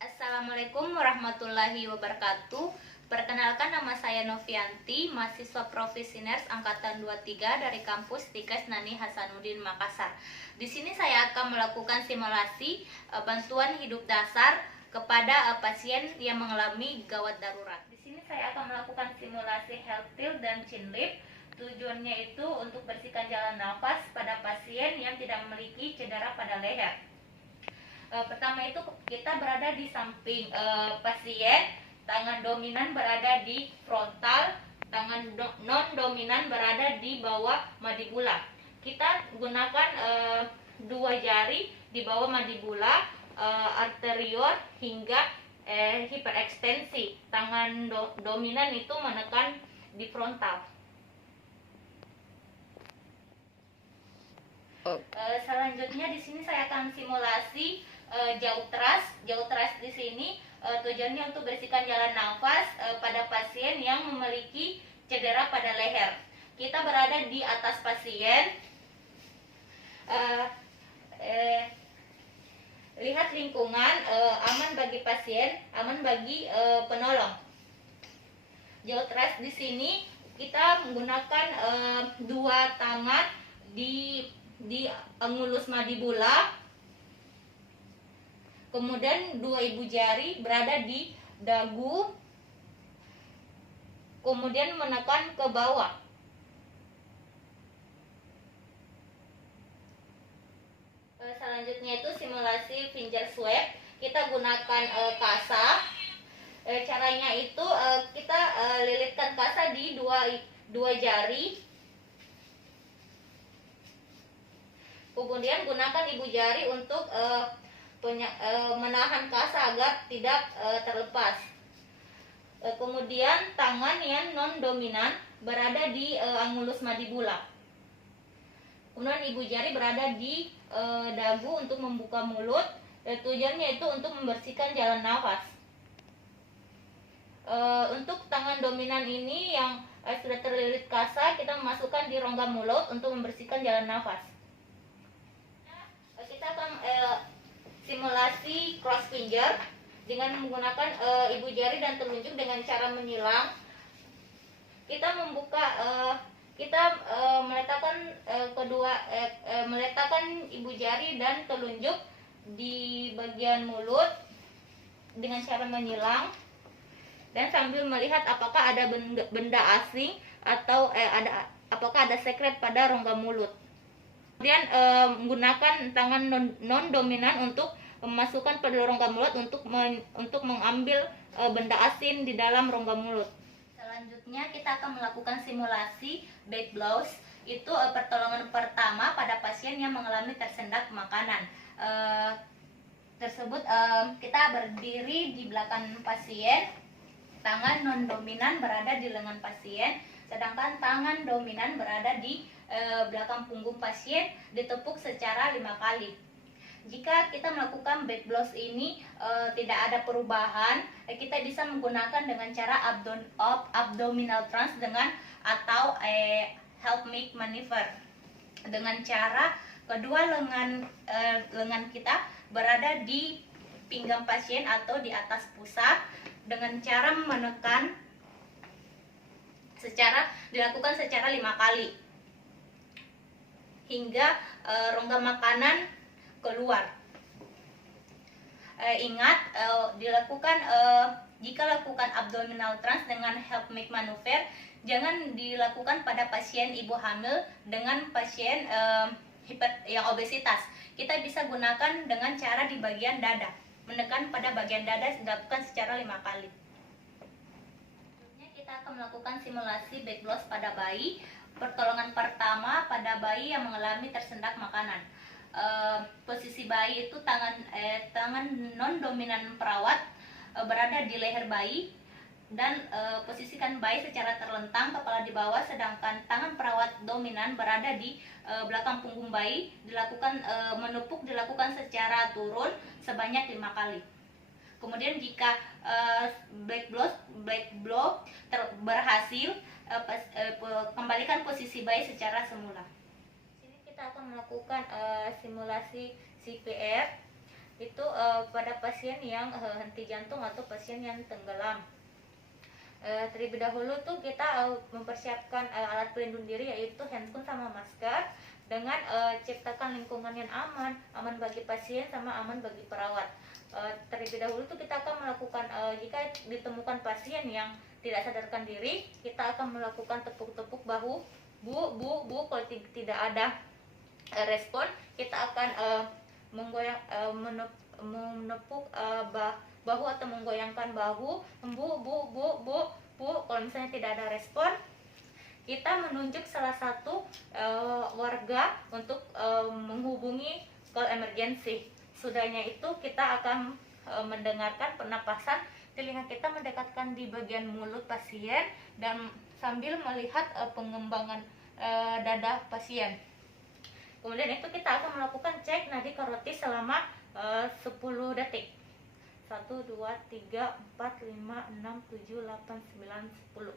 Assalamualaikum warahmatullahi wabarakatuh. Perkenalkan, nama saya Novianti, mahasiswa Profisiners angkatan 23 dari kampus Tikes Nani Hasanuddin Makassar. Di sini saya akan melakukan simulasi bantuan hidup dasar kepada pasien yang mengalami gawat darurat. Di sini saya akan melakukan simulasi health pill dan chin lip. Tujuannya itu untuk bersihkan jalan nafas pada pasien yang tidak memiliki cedera pada leher. Pertama itu kita berada di samping pasien, tangan dominan berada di frontal, tangan non dominan berada di bawah mandibula. Kita gunakan dua jari di bawah mandibula, anterior hingga hiperekstensi. Tangan dominan itu menekan di frontal. Selanjutnya di sini saya akan simulasi jauh teras. Jauh teras di sini tujuannya untuk bersihkan jalan nafas pada pasien yang memiliki cedera pada leher. Kita berada di atas pasien. Lihat lingkungan, aman bagi pasien, aman bagi penolong. Jauh teras di sini kita menggunakan dua tangan di angulus mandibula, kemudian dua ibu jari berada di dagu, kemudian menekan ke bawah. Selanjutnya itu simulasi finger swab. Kita gunakan kasa. Caranya itu kita lilitkan kasa di dua jari. Kemudian gunakan ibu jari untuk menahan kasa agar tidak terlepas. Kemudian tangan yang non dominan berada di angulus mandibula. Kemudian ibu jari berada di dagu untuk membuka mulut. Tujuannya itu untuk membersihkan jalan nafas. Untuk tangan dominan ini yang sudah terlilit kasa, kita memasukkan di rongga mulut untuk membersihkan jalan nafas. Kita akan simulasi cross finger dengan menggunakan ibu jari dan telunjuk dengan cara menyilang. Kita membuka, meletakkan meletakkan ibu jari dan telunjuk di bagian mulut dengan cara menyilang, dan sambil melihat apakah ada benda asing atau apakah ada sekret pada rongga mulut. Kemudian menggunakan tangan non dominan untuk memasukkan pada rongga mulut untuk mengambil benda asin di dalam rongga mulut. Selanjutnya kita akan melakukan simulasi bed blows. Itu pertolongan pertama pada pasien yang mengalami tersendat makanan. Kita berdiri di belakang pasien, tangan non dominan berada di lengan pasien, sedangkan tangan dominan berada di belakang punggung pasien, ditepuk secara 5 kali. Jika kita melakukan bed blows ini tidak ada perubahan, kita bisa menggunakan dengan cara abdominal thrust atau helpmate maneuver, dengan cara kedua lengan kita berada di pinggang pasien atau di atas pusat, dengan cara menekan dilakukan secara 5 kali hingga rongga makanan keluar. Ingat, jika lakukan abdominal thrust dengan helpmate maneuver, jangan dilakukan pada pasien ibu hamil dengan pasien yang obesitas. Kita bisa gunakan dengan cara di bagian dada, menekan pada bagian dada, dilakukan secara 5 kali. Kita akan melakukan simulasi bed blows pada bayi. Pertolongan pertama pada bayi yang mengalami tersendat makanan. Posisi bayi itu tangan non dominan perawat berada di leher bayi, dan posisikan bayi secara terlentang, kepala di bawah, sedangkan tangan perawat dominan berada di belakang punggung bayi. Menepuk dilakukan secara turun sebanyak 5 kali. Kemudian jika black blow berhasil, kembalikan posisi bayi secara semula. Sini kita akan melakukan simulasi CPR. itu pada pasien yang henti jantung atau pasien yang tenggelam. Terlebih dahulu tuh kita mempersiapkan alat pelindung diri, yaitu handphone sama masker, dengan ciptakan lingkungan yang aman bagi pasien sama aman bagi perawat. Terlebih dahulu tuh kita akan melakukan jika ditemukan pasien yang tidak sadarkan diri, kita akan melakukan tepuk-tepuk bahu, bu. Kalau tidak ada respon, kita akan menggoyang, menepuk bahu atau menggoyangkan bahu, bu. Kalau misalnya tidak ada respon, kita menunjuk salah satu warga untuk menghubungi call emergency. Sudahnya itu kita akan mendengarkan pernapasan, telinga kita mendekatkan di bagian mulut pasien dan sambil melihat pengembangan dada pasien. Kemudian itu kita akan melakukan cek nadi karotis selama 10 detik. 1, 2, 3, 4, 5, 6, 7, 8, 9, 10.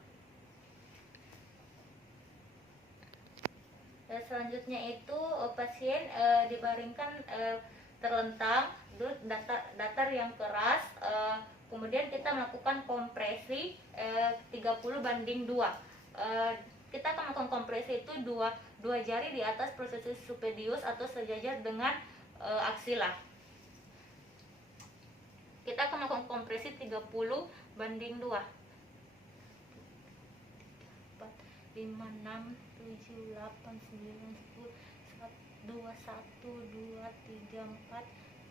Selanjutnya itu pasien dibaringkan terlentang, datar yang keras. Kemudian kita melakukan kompresi 30:2. Kita akan melakukan kompresi itu dua jari di atas processus stupendus atau sejajar dengan aksila. Kita akan melakukan kompresi 30:2. 4, 5, 6, 7, 8, 9, 10, 2, 1, 2, 3, 4,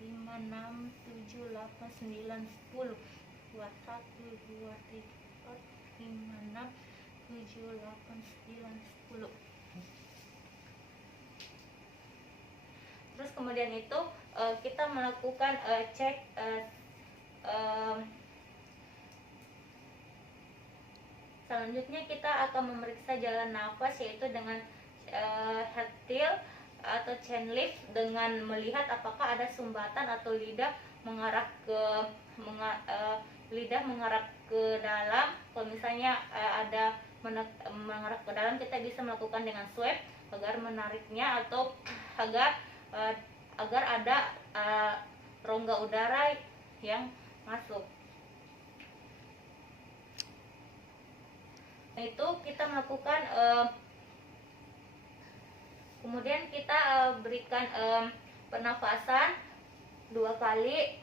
5, 6, 7, 8, 9, 10. 2, 1, 2, 3, 4, 5, 6, 7, 8, 9, 10. Terus kemudian itu kita melakukan cek selanjutnya kita akan memeriksa jalan nafas, yaitu dengan headtil atau chain lift, dengan melihat apakah ada sumbatan atau lidah mengarah ke dalam. Kalau misalnya ada mengarah ke dalam, kita bisa melakukan dengan swab agar menariknya atau agar ada rongga udara yang masuk. Itu kita melakukan kemudian kita berikan pernafasan 2 kali.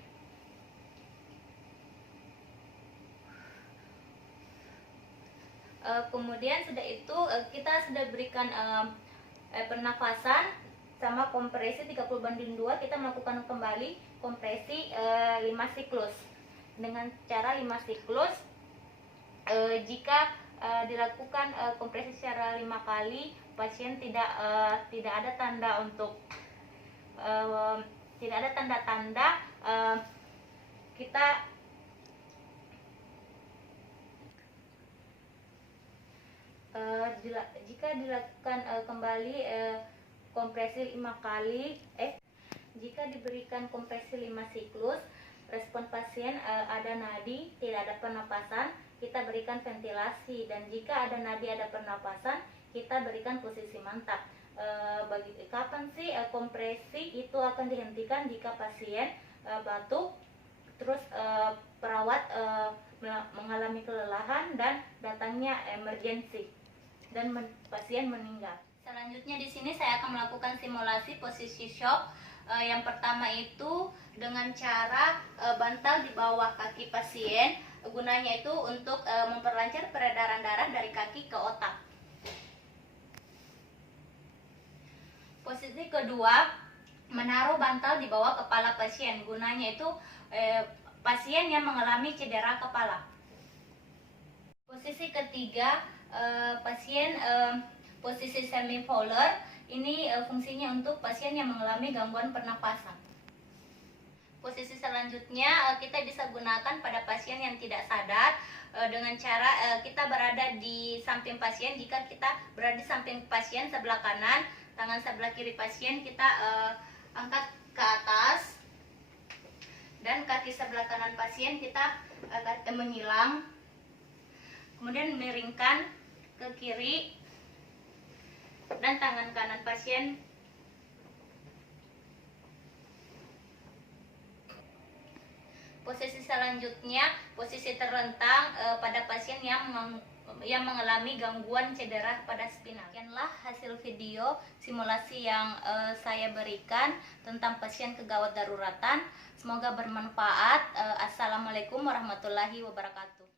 Kemudian sudah itu kita sudah berikan pernafasan sama kompresi 30:2. Kita melakukan kembali kompresi 5 siklus. Dengan cara 5 siklus, jika dilakukan kompresi secara 5 kali, pasien tidak ada tanda untuk tidak ada tanda-tanda kita jika dilakukan kembali kompresi 5 kali, jika diberikan kompresi 5 siklus, respon pasien ada nadi, tidak ada pernapasan, kita berikan ventilasi. Dan jika ada nadi, ada pernapasan, kita berikan posisi mantap. Kapan sih kompresi itu akan dihentikan? Jika pasien batuk, terus perawat mengalami kelelahan dan datangnya emergensi dan pasien meninggal. Selanjutnya di sini saya akan melakukan simulasi posisi shock. Yang pertama itu dengan cara bantal di bawah kaki pasien. Gunanya itu untuk memperlancar peredaran darah dari kaki ke otak. Posisi kedua, menaruh bantal di bawah kepala pasien. Gunanya itu pasien yang mengalami cedera kepala. Posisi ketiga, pasien posisi semi-fowler. Ini fungsinya untuk pasien yang mengalami gangguan pernapasan. Posisi selanjutnya kita bisa gunakan pada pasien yang tidak sadar dengan cara kita berada di samping pasien. Jika kita berada di samping pasien sebelah kanan, tangan sebelah kiri pasien kita angkat ke atas, dan kaki sebelah kanan pasien kita menyilang, kemudian miringkan ke kiri, dan tangan kanan pasien Posisi selanjutnya, posisi terlentang pada pasien yang mengalami gangguan cedera pada spinal. Sekianlah hasil video simulasi yang saya berikan tentang pasien kegawat daruratan. Semoga bermanfaat. Assalamualaikum warahmatullahi wabarakatuh.